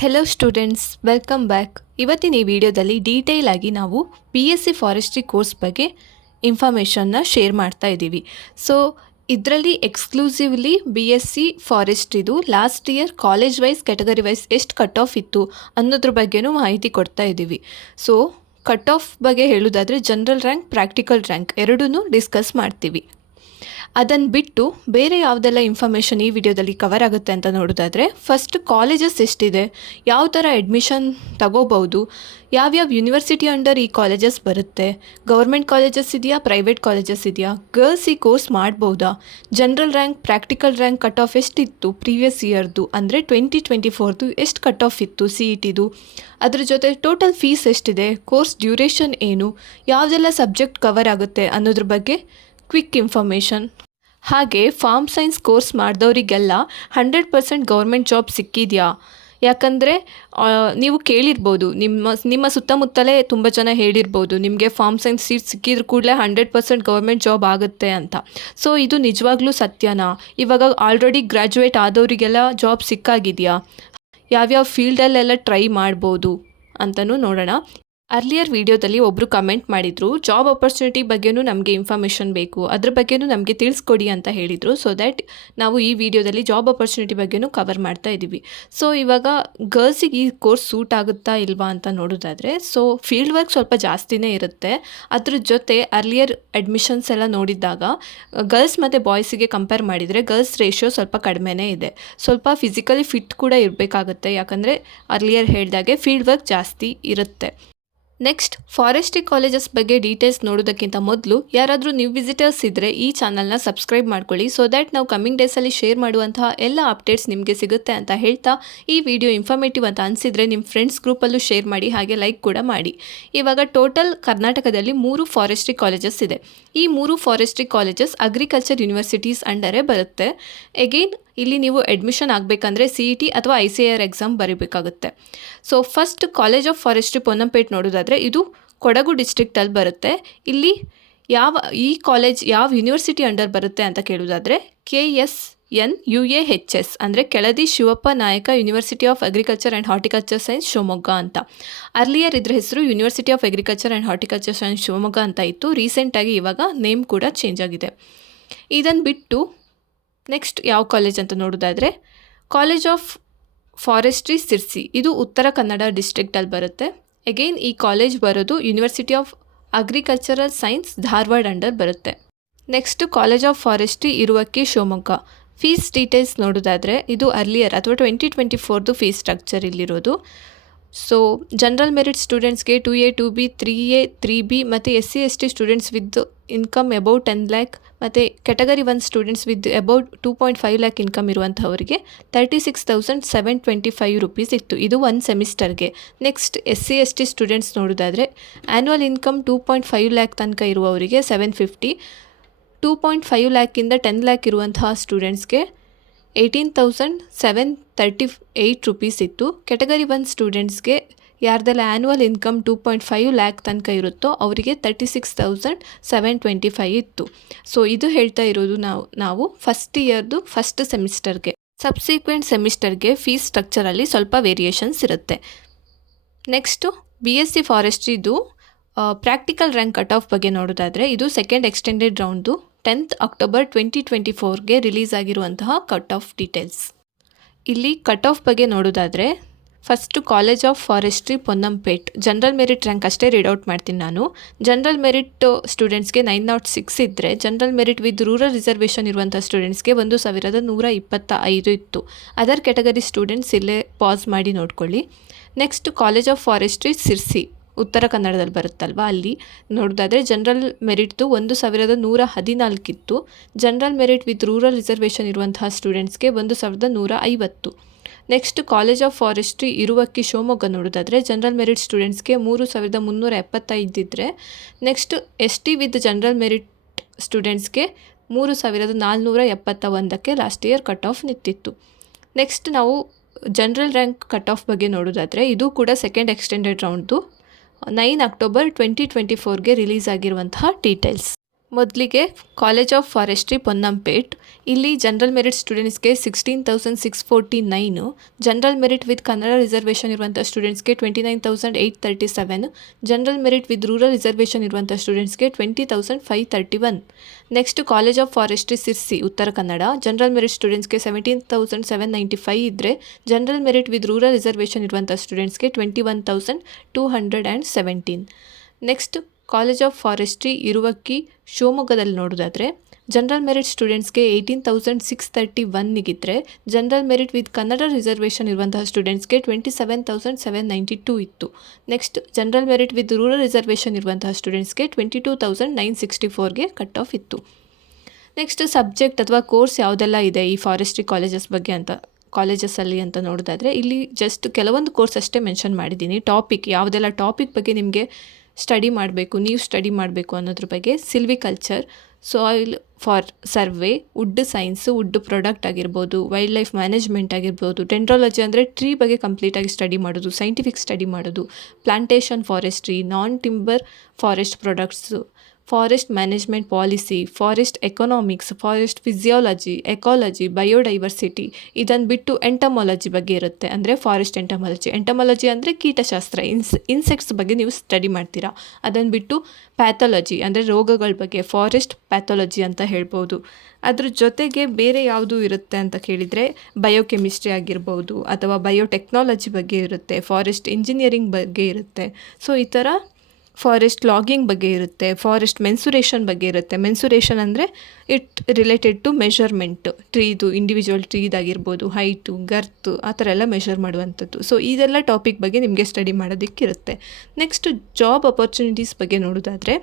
Hello students, welcome back. ಇವತ್ತಿನ ಈ ವಿಡಿಯೋದಲ್ಲಿ ಡೀಟೇಲ್ ಆಗಿ ನಾವು BSc ಫಾರೆಸ್ಟ್ರಿ ಕೋರ್ಸ್ ಬಗ್ಗೆ ಇನ್ಫಾರ್ಮೇಷನ್ನ ಶೇರ್ ಮಾಡ್ತಾ ಇದ್ದೀವಿ. ಸೊ ಇದರಲ್ಲಿ ಎಕ್ಸ್ಕ್ಲೂಸಿವ್ಲಿ BSc ಫಾರೆಸ್ಟ್ರಿದು last year college wise category wise ಎಷ್ಟು ಕಟ್ ಆಫ್ ಇತ್ತು ಅನ್ನೋದ್ರ ಬಗ್ಗೆನೂ ಮಾಹಿತಿ ಕೊಡ್ತಾ ಇದ್ದೀವಿ. ಸೊ ಕಟ್ ಆಫ್ ಬಗ್ಗೆ ಹೇಳೋದಾದರೆ ಜನರಲ್ ರ್ಯಾಂಕ್, ಪ್ರಾಕ್ಟಿಕಲ್ ರ್ಯಾಂಕ್ ಎರಡೂ ಡಿಸ್ಕಸ್ ಮಾಡ್ತೀವಿ. ಅದನ್ನು ಬಿಟ್ಟು ಬೇರೆ ಯಾವುದೆಲ್ಲ ಇನ್ಫಾರ್ಮೇಷನ್ ಈ ವಿಡಿಯೋದಲ್ಲಿ ಕವರ್ ಆಗುತ್ತೆ ಅಂತ ನೋಡೋದಾದರೆ, ಫಸ್ಟ್ ಕಾಲೇಜಸ್ ಎಷ್ಟಿದೆ, ಯಾವ ಥರ ಅಡ್ಮಿಷನ್ ತಗೋಬೋದು, ಯಾವ್ಯಾವ ಯೂನಿವರ್ಸಿಟಿ ಅಂಡರ್ ಈ ಕಾಲೇಜಸ್ ಬರುತ್ತೆ, ಗೌರ್ಮೆಂಟ್ ಕಾಲೇಜಸ್ ಇದೆಯಾ, ಪ್ರೈವೇಟ್ ಕಾಲೇಜಸ್ ಇದೆಯಾ, ಗರ್ಲ್ಸ್ ಈ ಕೋರ್ಸ್ ಮಾಡ್ಬೋದಾ, general rank, practical rank cut off ಎಷ್ಟಿತ್ತು ಪ್ರೀವಿಯಸ್ ಇಯರ್ದು ಅಂದರೆ 2024ದು ಎಷ್ಟು ಕಟ್ ಆಫ್ ಇತ್ತು CETದು, ಅದ್ರ ಜೊತೆ ಟೋಟಲ್ ಫೀಸ್ ಎಷ್ಟಿದೆ, ಕೋರ್ಸ್ ಡ್ಯೂರೇಷನ್ ಏನು, ಯಾವುದೆಲ್ಲ ಸಬ್ಜೆಕ್ಟ್ ಕವರ್ ಆಗುತ್ತೆ ಅನ್ನೋದ್ರ ಬಗ್ಗೆ ಕ್ವಿಕ್ ಇನ್ಫಾರ್ಮೇಷನ್. ಹಾಗೆ ಫಾರ್ಮ್ ಸೈನ್ಸ್ ಕೋರ್ಸ್ ಮಾಡಿದವರಿಗೆಲ್ಲ 100% ಗೌರ್ಮೆಂಟ್ ಜಾಬ್ ಸಿಕ್ಕಿದೆಯಾ? ಯಾಕಂದರೆ ನೀವು ಕೇಳಿರ್ಬೋದು, ನಿಮ್ಮ ಸುತ್ತಮುತ್ತಲೇ ತುಂಬ ಜನ ಹೇಳಿರ್ಬೋದು ನಿಮಗೆ ಫಾರ್ಮ್ ಸೈನ್ಸ್ ಸೀಟ್ ಸಿಕ್ಕಿದ್ರು ಕೂಡಲೇ 100% ಗೌರ್ಮೆಂಟ್ ಜಾಬ್ ಆಗುತ್ತೆ ಅಂತ. ಸೊ ಇದು ನಿಜವಾಗ್ಲೂ ಸತ್ಯನಾ? ಇವಾಗ ಆಲ್ರೆಡಿ ಗ್ರ್ಯಾಜುಯೇಟ್ ಆದವರಿಗೆಲ್ಲ ಜಾಬ್ ಸಿಕ್ಕಾಗಿದೆಯಾ? ಯಾವ್ಯಾವ ಫೀಲ್ಡಲ್ಲೆಲ್ಲ ಟ್ರೈ ಮಾಡ್ಬೋದು ಅಂತಲೂ ನೋಡೋಣ. ಅರ್ಲಿಯರ್ ವಿಡಿಯೋದಲ್ಲಿ ಒಬ್ಬರು ಕಮೆಂಟ್ ಮಾಡಿದರು, ಜಾಬ್ ಆಪರ್ಚುನಿಟಿ ಬಗ್ಗೆನೂ ನಮಗೆ ಇನ್ಫಾರ್ಮೇಷನ್ ಬೇಕು, ಅದ್ರ ಬಗ್ಗೆನೂ ನಮಗೆ ತಿಳಿಸ್ಕೊಡಿ ಅಂತ ಹೇಳಿದರು. ಸೊ ದ್ಯಾಟ್ ನಾವು ಈ ವಿಡಿಯೋದಲ್ಲಿ ಜಾಬ್ ಆಪರ್ಚುನಿಟಿ ಬಗ್ಗೆನೂ ಕವರ್ ಮಾಡ್ತಾ ಇದ್ದೀವಿ. ಸೊ ಇವಾಗ ಗರ್ಲ್ಸಿಗೆ ಈ ಕೋರ್ಸ್ ಸೂಟ್ ಆಗುತ್ತಾ ಇಲ್ವಾ ಅಂತ ನೋಡೋದಾದರೆ, ಸೊ ಫೀಲ್ಡ್ ವರ್ಕ್ ಸ್ವಲ್ಪ ಜಾಸ್ತಿನೇ ಇರುತ್ತೆ. ಅದ್ರ ಜೊತೆ ಅರ್ಲಿಯರ್ ಅಡ್ಮಿಷನ್ಸ್ ಎಲ್ಲ ನೋಡಿದಾಗ ಗರ್ಲ್ಸ್ ಮತ್ತು ಬಾಯ್ಸಿಗೆ ಕಂಪೇರ್ ಮಾಡಿದರೆ ಗರ್ಲ್ಸ್ ರೇಷಿಯೋ ಸ್ವಲ್ಪ ಕಡಿಮೆನೇ ಇದೆ. ಸ್ವಲ್ಪ ಫಿಸಿಕಲಿ ಫಿಟ್ ಕೂಡ ಇರಬೇಕಾಗುತ್ತೆ, ಯಾಕಂದರೆ ಅರ್ಲಿಯರ್ ಹೇಳಿದಾಗೆ ಫೀಲ್ಡ್ ವರ್ಕ್ ಜಾಸ್ತಿ ಇರುತ್ತೆ. ನೆಕ್ಸ್ಟ್, ಫಾರೆಸ್ಟ್ರಿ ಕಾಲೇಜಸ್ ಬಗ್ಗೆ ಡೀಟೇಲ್ಸ್ ನೋಡೋದಕ್ಕಿಂತ ಮೊದಲು ಯಾರಾದರೂ ನ್ಯೂ ವಿಸಿಟರ್ಸ್ ಇದ್ದರೆ ಈ ಚಾನಲ್ನ ಸಬ್ಸ್ಕ್ರೈಬ್ ಮಾಡ್ಕೊಳ್ಳಿ. ಸೊ ದ್ಯಾಟ್ ನಾವು ಕಮ್ಮಿಂಗ್ ಡೇಸಲ್ಲಿ ಶೇರ್ ಮಾಡುವಂತಹ ಎಲ್ಲ ಅಪ್ಡೇಟ್ಸ್ ನಿಮಗೆ ಸಿಗುತ್ತೆ ಅಂತ ಹೇಳ್ತಾ, ಈ ವಿಡಿಯೋ ಇನ್ಫಾರ್ಮೇಟಿವ್ ಅಂತ ಅನಿಸಿದರೆ ನಿಮ್ಮ ಫ್ರೆಂಡ್ಸ್ ಗ್ರೂಪಲ್ಲೂ ಶೇರ್ ಮಾಡಿ, ಹಾಗೆ ಲೈಕ್ ಕೂಡ ಮಾಡಿ. ಇವಾಗ ಟೋಟಲ್ ಕರ್ನಾಟಕದಲ್ಲಿ 3 ಫಾರೆಸ್ಟ್ರಿ ಕಾಲೇಜಸ್ ಇದೆ. ಈ 3 ಫಾರೆಸ್ಟ್ರಿ ಕಾಲೇಜಸ್ ಅಗ್ರಿಕಲ್ಚರ್ ಯೂನಿವರ್ಸಿಟೀಸ್ ಅಂಡರೇ ಬರುತ್ತೆ. ಎಗೇನ್ ಇಲ್ಲಿ ನೀವು ಅಡ್ಮಿಷನ್ ಆಗಬೇಕಂದ್ರೆ CET ಅಥವಾ ICAR ಎಕ್ಸಾಮ್ ಬರೀಬೇಕಾಗುತ್ತೆ. So first college of forestry Ponnampet ನೋಡೋದಾದರೆ, ಇದು ಕೊಡಗು ಡಿಸ್ಟ್ರಿಕ್ಟಲ್ಲಿ ಬರುತ್ತೆ. ಇಲ್ಲಿ ಈ ಕಾಲೇಜ್ ಯಾವ ಯೂನಿವರ್ಸಿಟಿ ಅಂಡರ್ ಬರುತ್ತೆ ಅಂತ ಕೇಳೋದಾದರೆ KSNUAHS ಅಂದರೆ ಕೆಳದಿ ಶಿವಪ್ಪ ನಾಯಕ university of agriculture and horticulture science Shivamogga ಅಂತ. ಅರ್ಲಿಯರ್ ಇದ್ರ ಹೆಸರು university of agriculture and horticulture science Shivamogga ಅಂತ ಇತ್ತು. ರೀಸೆಂಟಾಗಿ ಇವಾಗ ನೇಮ್ ಕೂಡ ಚೇಂಜ್ ಆಗಿದೆ. ಇದನ್ನು ಬಿಟ್ಟು ನೆಕ್ಸ್ಟ್ ಯಾವ ಕಾಲೇಜ್ ಅಂತ ನೋಡೋದಾದರೆ, ಕಾಲೇಜ್ ಆಫ್ ಫಾರೆಸ್ಟ್ರಿ ಸಿರ್ಸಿ, ಇದು ಉತ್ತರ ಕನ್ನಡ ಡಿಸ್ಟ್ರಿಕ್ಟಲ್ಲಿ ಬರುತ್ತೆ. ಅಗೈನ್ ಈ ಕಾಲೇಜ್ ಬರೋದು university of agricultural science Dharwad under ಬರುತ್ತೆ. Next college of forestry Iruvakki Shivamogga. Fees details ನೋಡೋದಾದರೆ, ಇದು ಅರ್ಲಿಯರ್ ಅಥವಾ 2024ದು ಫೀಸ್ ಸ್ಟ್ರಕ್ಚರ್ ಇಲ್ಲಿರೋದು. ಸೊ ಜನರಲ್ ಮೆರಿಟ್ ಸ್ಟೂಡೆಂಟ್ಸ್ಗೆ 2A 2B 3A 3B ಮತ್ತು SC ST students with income above 10 lakh ಮತ್ತು category 1 students with above 2.5 lakh income ಇರುವಂಥವರಿಗೆ 36,725 ರೂಪೀಸ್ ಇತ್ತು. ಇದು 1 ಸೆಮಿಸ್ಟರ್ಗೆ. ನೆಕ್ಸ್ಟ್ SC ST ಸ್ಟೂಡೆಂಟ್ಸ್ ನೋಡೋದಾದರೆ, ಆ್ಯನ್ಯುವಲ್ ಇನ್ಕಮ್ 2.5 lakh ತನಕ ಇರುವವರಿಗೆ 750, 2.5 lakhiಂದ 10 lakh ಇರುವಂತಹ ಸ್ಟೂಡೆಂಟ್ಸ್ಗೆ 18,738 ರೂಪೀಸ್ ಇತ್ತು. ಕ್ಯಾಟಗರಿ 1 ಸ್ಟೂಡೆಂಟ್ಸ್ಗೆ ಯಾರ್ದೆಲ್ಲ ಆ್ಯನ್ಯುವಲ್ ಇನ್ಕಮ್ 2.5 lakh ತನಕ ಇರುತ್ತೋ ಅವರಿಗೆ 36,725 ಇತ್ತು. ಸೊ ಇದು ಹೇಳ್ತಾ ಇರೋದು ನಾವು ಫಸ್ಟ್ ಇಯರ್ದು ಫಸ್ಟ್ ಸೆಮಿಸ್ಟರ್ಗೆ. ಸಬ್ಸಿಕ್ವೆಂಟ್ ಸೆಮಿಸ್ಟರ್ಗೆ ಫೀಸ್ ಸ್ಟ್ರಕ್ಚರಲ್ಲಿ ಸ್ವಲ್ಪ ವೇರಿಯೇಷನ್ಸ್ ಇರುತ್ತೆ. ನೆಕ್ಸ್ಟು BSc ಫಾರೆಸ್ಟ್ರಿದು ಪ್ರಾಕ್ಟಿಕಲ್ ರ್ಯಾಂಕ್ ಕಟ್ ಆಫ್ ಬಗ್ಗೆ ನೋಡೋದಾದರೆ, ಇದು ಸೆಕೆಂಡ್ ಎಕ್ಸ್ಟೆಂಡೆಡ್ ರೌಂಡ್ದು 10th October 2024ಗೆ ರಿಲೀಸ್ ಆಗಿರುವಂತಹ ಕಟ್ ಆಫ್ ಡೀಟೇಲ್ಸ್. ಇಲ್ಲಿ ಕಟ್ ಆಫ್ ಬಗ್ಗೆ ನೋಡೋದಾದರೆ, first college of forestry Ponnampet general merit rank ಅಷ್ಟೇ ರೀಡ್ ಔಟ್ ಮಾಡ್ತೀನಿ ನಾನು. ಜನರಲ್ ಮೆರಿಟ್ ಸ್ಟೂಡೆಂಟ್ಸ್ಗೆ 906 ಇದ್ದರೆ, general merit with rural reservation ಇರುವಂಥ ಸ್ಟೂಡೆಂಟ್ಸ್ಗೆ 1,125 ಇತ್ತು. ಅದರ್ ಕ್ಯಾಟಗರಿ ಸ್ಟೂಡೆಂಟ್ಸ್ ಇಲ್ಲೇ ಪಾಸ್ ಮಾಡಿ ನೋಡ್ಕೊಳ್ಳಿ. Next college of forestry Sirsi ಉತ್ತರ ಕನ್ನಡದಲ್ಲಿ ಬರುತ್ತಲ್ವ, ಅಲ್ಲಿ ನೋಡೋದಾದರೆ ಜನರಲ್ ಮೆರಿಟ್ದು 1,114 ಇತ್ತು. General merit with rural reservation ಇರುವಂತಹ ಸ್ಟೂಡೆಂಟ್ಸ್ಗೆ 1,150. Next college of forestry Iruvakki Shivamogga ನೋಡೋದಾದರೆ, ಜನರಲ್ ಮೆರಿಟ್ ಸ್ಟೂಡೆಂಟ್ಸ್ಗೆ 3,375 ಇದ್ದರೆ, next ST with general merit ಸ್ಟೂಡೆಂಟ್ಸ್ಗೆ 3,471ಕ್ಕೆ ಲಾಸ್ಟ್ ಇಯರ್ ಕಟ್ ಆಫ್ ನಿಂತಿತ್ತು. ನೆಕ್ಸ್ಟ್ ನಾವು ಜನರಲ್ ರ್ಯಾಂಕ್ ಕಟ್ ಆಫ್ ಬಗ್ಗೆ ನೋಡೋದಾದರೆ, ಇದು ಕೂಡ ಸೆಕೆಂಡ್ ಎಕ್ಸ್ಟೆಂಡೆಡ್ ರೌಂಡ್ದು 9 October 2024ಗೆ ರಿಲೀಸ್ ಆಗಿರುವಂತಹ ಡೀಟೇಲ್ಸ್. ಮೊದಲಿಗೆ ಕಾಲೇಜ್ ಆಫ್ ಫಾರೆಸ್ಟ್ರಿ ಪೊನ್ನಂಪೇಟ್, ಇಲ್ಲಿ ಜನರಲ್ ಮೆರಿಟ್ ಸ್ಟೂಡೆಂಟ್ಸ್ಗೆ 16,649, general merit with Kannada reservation ಇರುವಂಥ ಸ್ಟೂಡೆಂಟ್ಸ್ಗೆ 29,837, general merit with rural reservation ಇರುವಂಥ ಸ್ಟೂಡೆಂಟ್ಸ್ಗೆ 20,531. Next college of forestry Sirsi Uttara Kannada, general merit ಸ್ಟೂಡೆಂಟ್ಸ್ಗೆ 17,795 ಇದ್ದರೆ, general merit with rural reservation ಇರುವಂಥ ಸ್ಟೂಡೆಂಟ್ಸ್ಗೆ 21,217. Next college of forestry Iruvakki ಶಿವಮೊಗ್ಗದಲ್ಲಿ ನೋಡೋದಾದರೆ, ಜನರಲ್ ಮೆರಿಟ್ ಸ್ಟೂಡೆಂಟ್ಸ್ಗೆ 18,631 general merit with Kannada reservation ಇರುವಂತಹ ಸ್ಟೂಡೆಂಟ್ಸ್ಗೆ 27,792 ಇತ್ತು. Next general merit with rural reservation ಇರುವಂತಹ ಸ್ಟೂಡೆಂಟ್ಸ್ಗೆ 22,964ಗೆ ಕಟ್ ಆಫ್ ಇತ್ತು. ನೆಕ್ಸ್ಟ್ ಸಬ್ಜೆಕ್ಟ್ ಅಥವಾ ಕೋರ್ಸ್ ಯಾವುದೆಲ್ಲ ಇದೆ ಈ ಫಾರೆಸ್ಟ್ರಿ ಕಾಲೇಜಸ್ಸಲ್ಲಿ ಅಂತ ನೋಡೋದಾದರೆ, ಇಲ್ಲಿ ಜಸ್ಟ್ ಕೆಲವೊಂದು ಕೋರ್ಸ್ ಅಷ್ಟೇ ಮೆನ್ಷನ್ ಮಾಡಿದ್ದೀನಿ. ಯಾವುದೆಲ್ಲ ಟಾಪಿಕ್ ಬಗ್ಗೆ ನಿಮಗೆ ನೀವು ಸ್ಟಡಿ ಮಾಡಬೇಕು ಅನ್ನೋದ್ರ ಬಗ್ಗೆ: silviculture, soil for survey, wood science, wood product ಆಗಿರ್ಬೋದು, ವೈಲ್ಡ್ ಲೈಫ್ ಮ್ಯಾನೇಜ್ಮೆಂಟ್ ಆಗಿರ್ಬೋದು, ಡೆಂಡ್ರಾಲಜಿ ಅಂದರೆ ಟ್ರೀ ಬಗ್ಗೆ ಕಂಪ್ಲೀಟಾಗಿ ಸ್ಟಡಿ ಮಾಡೋದು, ಸೈಂಟಿಫಿಕ್ ಸ್ಟಡಿ ಮಾಡೋದು, plantation forestry, non timber forest products, forest management policy, forest economics, forest physiology, ecology, biodiversity. ಇದನ್ನು ಬಿಟ್ಟು entomology ಬಗ್ಗೆ ಇರುತ್ತೆ, ಅಂದರೆ ಫಾರೆಸ್ಟ್ ಎಂಟಮಾಲಜಿ ಅಂದರೆ ಕೀಟಶಾಸ್ತ್ರ, ಇನ್ಸೆಕ್ಟ್ಸ್ ಬಗ್ಗೆ ನೀವು ಸ್ಟಡಿ ಮಾಡ್ತೀರಾ. ಅದನ್ನು ಬಿಟ್ಟು ಪ್ಯಾಥಾಲಜಿ ಅಂದರೆ ರೋಗಗಳ ಬಗ್ಗೆ, ಫಾರೆಸ್ಟ್ ಪ್ಯಾಥಾಲಜಿ ಅಂತ ಹೇಳ್ಬೋದು. ಅದ್ರ ಜೊತೆಗೆ ಬೇರೆ ಯಾವುದು ಇರುತ್ತೆ ಅಂತ ಕೇಳಿದರೆ, ಬಯೋಕೆಮಿಸ್ಟ್ರಿ ಆಗಿರ್ಬೋದು ಅಥವಾ ಬಯೋಟೆಕ್ನಾಲಜಿ ಬಗ್ಗೆ ಇರುತ್ತೆ, ಫಾರೆಸ್ಟ್ ಇಂಜಿನಿಯರಿಂಗ್ ಬಗ್ಗೆ ಇರುತ್ತೆ. ಸೊ ಈ ಥರ ಫಾರೆಸ್ಟ್ ಲಾಗಿಂಗ್ ಬಗ್ಗೆ ಇರುತ್ತೆ, ಫಾರೆಸ್ಟ್ ಮೆನ್ಸುರೇಷನ್ ಬಗ್ಗೆ ಇರುತ್ತೆ. ಮೆನ್ಸುರೇಷನ್ ಅಂದರೆ it related to measurement, individual ಟ್ರೀದಾಗಿರ್ಬೋದು, ಹೈಟು, ಗರ್ತು, ಆ ಥರ ಎಲ್ಲ ಮೆಷರ್ ಮಾಡುವಂಥದ್ದು. ಸೊ ಇದೆಲ್ಲ ಟಾಪಿಕ್ ಬಗ್ಗೆ ನಿಮಗೆ ಸ್ಟಡಿ ಮಾಡೋದಕ್ಕಿರುತ್ತೆ. ನೆಕ್ಸ್ಟ್ ಜಾಬ್ ಅಪರ್ಚುನಿಟೀಸ್ ಬಗ್ಗೆ ನೋಡೋದಾದರೆ,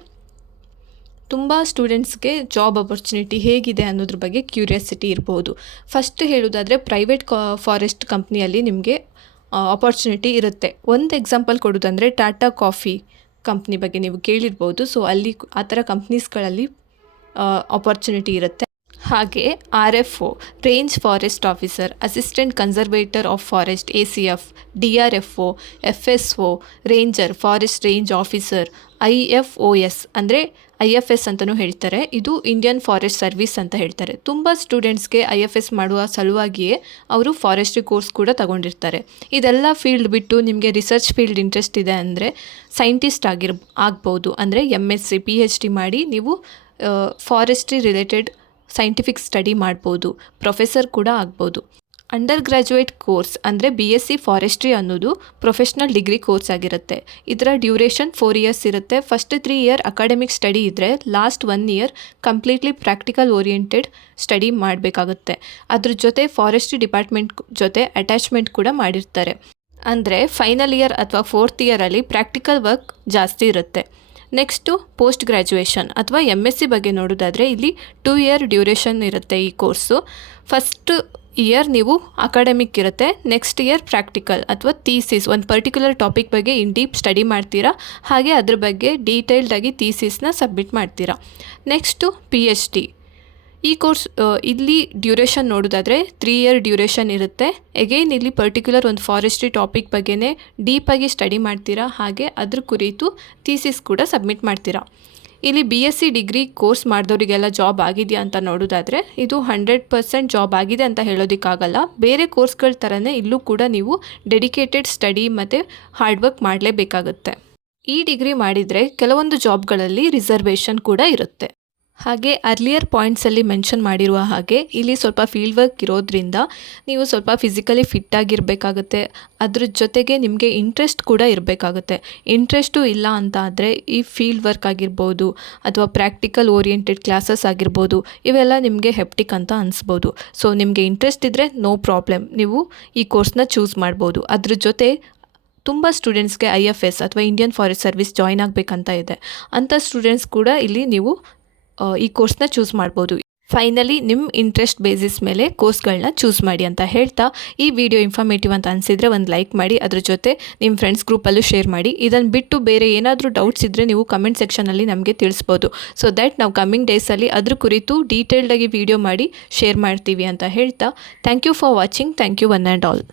ತುಂಬ ಸ್ಟೂಡೆಂಟ್ಸ್ಗೆ ಜಾಬ್ ಅಪರ್ಚುನಿಟಿ ಹೇಗಿದೆ ಅನ್ನೋದ್ರ ಬಗ್ಗೆ ಕ್ಯೂರಿಯಾಸಿಟಿ ಇರ್ಬೋದು. ಫಸ್ಟ್ ಹೇಳೋದಾದರೆ, ಪ್ರೈವೇಟ್ ಫಾರೆಸ್ಟ್ ಕಂಪ್ನಿಯಲ್ಲಿ ನಿಮಗೆ ಅಪರ್ಚುನಿಟಿ ಇರುತ್ತೆ. ಒಂದು ಎಕ್ಸಾಂಪಲ್ ಕೊಡೋದಂದರೆ ಟಾಟಾ ಕಾಫಿ ಕಂಪ್ನಿ ಬಗ್ಗೆ ನೀವು ಕೇಳಿರ್ಬೋದು. ಸೊ ಅಲ್ಲಿ ಆ ಥರ ಕಂಪ್ನೀಸ್ಗಳಲ್ಲಿ ಅಪರ್ಚುನಿಟಿ ಇರುತ್ತೆ. ಹಾಗೆ RFO, range forest officer, assistant conservator of forest ACF, DRFO, FSO, ranger, forest range officer, IFOS ಅಂದರೆ IFS ಅಂತಲೂ ಹೇಳ್ತಾರೆ. ಇದು ಇಂಡಿಯನ್ ಫಾರೆಸ್ಟ್ ಸರ್ವಿಸ್ ಅಂತ ಹೇಳ್ತಾರೆ. ತುಂಬ ಸ್ಟೂಡೆಂಟ್ಸ್ಗೆ IFS ಮಾಡುವ ಸಲುವಾಗಿಯೇ ಅವರು ಫಾರೆಸ್ಟ್ರಿ ಕೋರ್ಸ್ ಕೂಡ ತಗೊಂಡಿರ್ತಾರೆ. ಇದೆಲ್ಲ ಫೀಲ್ಡ್ ಬಿಟ್ಟು ನಿಮಗೆ ರಿಸರ್ಚ್ ಫೀಲ್ಡ್ ಇಂಟ್ರೆಸ್ಟ್ ಇದೆ ಅಂದರೆ ಸೈಂಟಿಸ್ಟ್ ಆಗ್ಬೋದು. ಅಂದರೆ MSc PhD ಮಾಡಿ ನೀವು ಫಾರೆಸ್ಟ್ರಿ ರಿಲೇಟೆಡ್ ಸೈಂಟಿಫಿಕ್ ಸ್ಟಡಿ ಮಾಡ್ಬೋದು, ಪ್ರೊಫೆಸರ್ ಕೂಡ ಆಗ್ಬೋದು. ಅಂಡರ್ ಗ್ರ್ಯಾಜುಯೇಟ್ ಕೋರ್ಸ್ ಅಂದರೆ BSc ಫಾರೆಸ್ಟ್ರಿ ಅನ್ನೋದು ಪ್ರೊಫೆಷ್ನಲ್ ಡಿಗ್ರಿ ಕೋರ್ಸ್ ಆಗಿರುತ್ತೆ. ಇದರ ಡ್ಯೂರೇಷನ್ 4 years ಇರುತ್ತೆ. ಫಸ್ಟ್ 3 year ಅಕಾಡೆಮಿಕ್ ಸ್ಟಡಿ ಇದ್ದರೆ, last 1 year completely practical oriented study ಮಾಡಬೇಕಾಗುತ್ತೆ. ಅದ್ರ ಜೊತೆ ಫಾರೆಸ್ಟ್ರಿ ಡಿಪಾರ್ಟ್ಮೆಂಟ್ ಜೊತೆ ಅಟ್ಯಾಚ್ಮೆಂಟ್ ಕೂಡ ಮಾಡಿರ್ತಾರೆ. ಅಂದರೆ ಫೈನಲ್ ಇಯರ್ ಅಥವಾ 4th year ಪ್ರಾಕ್ಟಿಕಲ್ ವರ್ಕ್ ಜಾಸ್ತಿ ಇರುತ್ತೆ. ನೆಕ್ಸ್ಟು ಪೋಸ್ಟ್ ಗ್ರ್ಯಾಜುಯೇಷನ್ ಅಥವಾ MSc ಬಗ್ಗೆ ನೋಡೋದಾದರೆ, ಇಲ್ಲಿ 2 year ಡ್ಯೂರೇಷನ್ ಇರುತ್ತೆ ಈ ಕೋರ್ಸು. ಫಸ್ಟ್ ಇಯರ್ ನೀವು ಅಕಾಡೆಮಿಕ್ ಇರುತ್ತೆ, ನೆಕ್ಸ್ಟ್ ಇಯರ್ ಪ್ರಾಕ್ಟಿಕಲ್ ಅಥವಾ ಥೀಸಿಸ್, ಒಂದು ಪರ್ಟಿಕ್ಯುಲರ್ ಟಾಪಿಕ್ ಬಗ್ಗೆ ಇನ್ ಡೀಪ್ ಸ್ಟಡಿ ಮಾಡ್ತೀರಾ. ಹಾಗೆ ಅದ್ರ ಬಗ್ಗೆ ಡೀಟೇಲ್ಡಾಗಿ ಥೀಸಿಸ್ನ ಸಬ್ಮಿಟ್ ಮಾಡ್ತೀರಾ. Next PhD. ಈ ಕೋರ್ಸ್ ಇಲ್ಲಿ ಡ್ಯೂರೇಷನ್ ನೋಡೋದಾದರೆ 3 year ಡ್ಯೂರೇಷನ್ ಇರುತ್ತೆ. ಎಗೈನ್ ಇಲ್ಲಿ ಪರ್ಟಿಕ್ಯುಲರ್ ಒಂದು ಫಾರೆಸ್ಟ್ರಿ ಟಾಪಿಕ್ ಬಗ್ಗೆನೇ ಡೀಪಾಗಿ ಸ್ಟಡಿ ಮಾಡ್ತೀರಾ. ಹಾಗೆ ಅದ್ರ ಕುರಿತು ಥೀಸಿಸ್ ಕೂಡ ಸಬ್ಮಿಟ್ ಮಾಡ್ತೀರಾ. ಇಲ್ಲಿ BSc ಡಿಗ್ರಿ ಕೋರ್ಸ್ ಮಾಡಿದವರಿಗೆಲ್ಲ ಜಾಬ್ ಆಗಿದೆಯಾ ಅಂತ ನೋಡೋದಾದರೆ, ಇದು 100% ಜಾಬ್ ಆಗಿದೆ ಅಂತ ಹೇಳೋದಕ್ಕಾಗಲ್ಲ. ಬೇರೆ ಕೋರ್ಸ್ಗಳ ಥರನೇ ಇಲ್ಲೂ ಕೂಡ ನೀವು ಡೆಡಿಕೇಟೆಡ್ ಸ್ಟಡಿ ಮತ್ತು ಹಾರ್ಡ್ ವರ್ಕ್ ಮಾಡಲೇಬೇಕಾಗುತ್ತೆ. ಈ ಡಿಗ್ರಿ ಮಾಡಿದರೆ ಕೆಲವೊಂದು ಜಾಬ್ಗಳಲ್ಲಿ ರಿಸರ್ವೇಷನ್ ಕೂಡ ಇರುತ್ತೆ. ಹಾಗೆ ಅರ್ಲಿಯರ್ ಪಾಯಿಂಟ್ಸಲ್ಲಿ ಮೆನ್ಷನ್ ಮಾಡಿರುವ ಹಾಗೆ ಇಲ್ಲಿ ಸ್ವಲ್ಪ ಫೀಲ್ಡ್ ವರ್ಕ್ ಇರೋದ್ರಿಂದ ನೀವು ಸ್ವಲ್ಪ ಫಿಸಿಕಲಿ ಫಿಟ್ ಆಗಿರಬೇಕಾಗುತ್ತೆ. ಅದ್ರ ಜೊತೆಗೆ ನಿಮಗೆ ಇಂಟ್ರೆಸ್ಟ್ ಕೂಡ ಇರಬೇಕಾಗುತ್ತೆ. ಇಂಟ್ರೆಸ್ಟು ಇಲ್ಲ ಅಂತ ಆದರೆ ಈ ಫೀಲ್ಡ್ ವರ್ಕ್ ಆಗಿರ್ಬೋದು ಅಥವಾ ಪ್ರಾಕ್ಟಿಕಲ್ ಓರಿಯೆಂಟೆಡ್ ಕ್ಲಾಸಸ್ ಆಗಿರ್ಬೋದು, ಇವೆಲ್ಲ ನಿಮಗೆ ಹೆಪ್ಟಿಕ್ ಅಂತ ಅನಿಸ್ಬೋದು. ಸೊ ನಿಮಗೆ ಇಂಟ್ರೆಸ್ಟ್ ಇದ್ದರೆ ನೋ ಪ್ರಾಬ್ಲಮ್, ನೀವು ಈ ಕೋರ್ಸ್ನ ಚೂಸ್ ಮಾಡ್ಬೋದು. ಅದ್ರ ಜೊತೆ ತುಂಬ ಸ್ಟೂಡೆಂಟ್ಸ್ಗೆ IFS ಅಥವಾ ಇಂಡಿಯನ್ ಫಾರೆಸ್ಟ್ ಸರ್ವಿಸ್ ಜಾಯ್ನ್ ಆಗಬೇಕಂತ ಇದೆ. ಅಂಥ ಸ್ಟೂಡೆಂಟ್ಸ್ ಕೂಡ ಇಲ್ಲಿ ನೀವು ಈ ಕೋರ್ಸ್ನ ಚೂಸ್ ಮಾಡ್ಬೋದು. ಫೈನಲಿ ನಿಮ್ಮ ಇಂಟ್ರೆಸ್ಟ್ ಬೇಸಿಸ್ ಮೇಲೆ ಕೋರ್ಸ್ಗಳನ್ನ ಚೂಸ್ ಮಾಡಿ ಅಂತ ಹೇಳ್ತಾ, ಈ ವಿಡಿಯೋ ಇನ್ಫಾರ್ಮೇಟಿವ್ ಅಂತ ಅನಿಸಿದರೆ ಒಂದು ಲೈಕ್ ಮಾಡಿ, ಅದ್ರ ಜೊತೆ ನಿಮ್ಮ ಫ್ರೆಂಡ್ಸ್ ಗ್ರೂಪಲ್ಲೂ ಶೇರ್ ಮಾಡಿ. ಇದನ್ನು ಬಿಟ್ಟು ಬೇರೆ ಏನಾದರೂ ಡೌಟ್ಸ್ ಇದ್ದರೆ ನೀವು ಕಮೆಂಟ್ ಸೆಕ್ಷನಲ್ಲಿ ನಮಗೆ ತಿಳಿಸ್ಬೋದು. ಸೊ ದ್ಯಾಟ್ ನಾವು ಕಮ್ಮಿಂಗ್ ಡೇಸಲ್ಲಿ ಅದ್ರ ಕುರಿತು ಡೀಟೇಲ್ಡಾಗಿ ವಿಡಿಯೋ ಮಾಡಿ ಶೇರ್ ಮಾಡ್ತೀವಿ ಅಂತ ಹೇಳ್ತಾ, thank you for watching. Thank you one and all.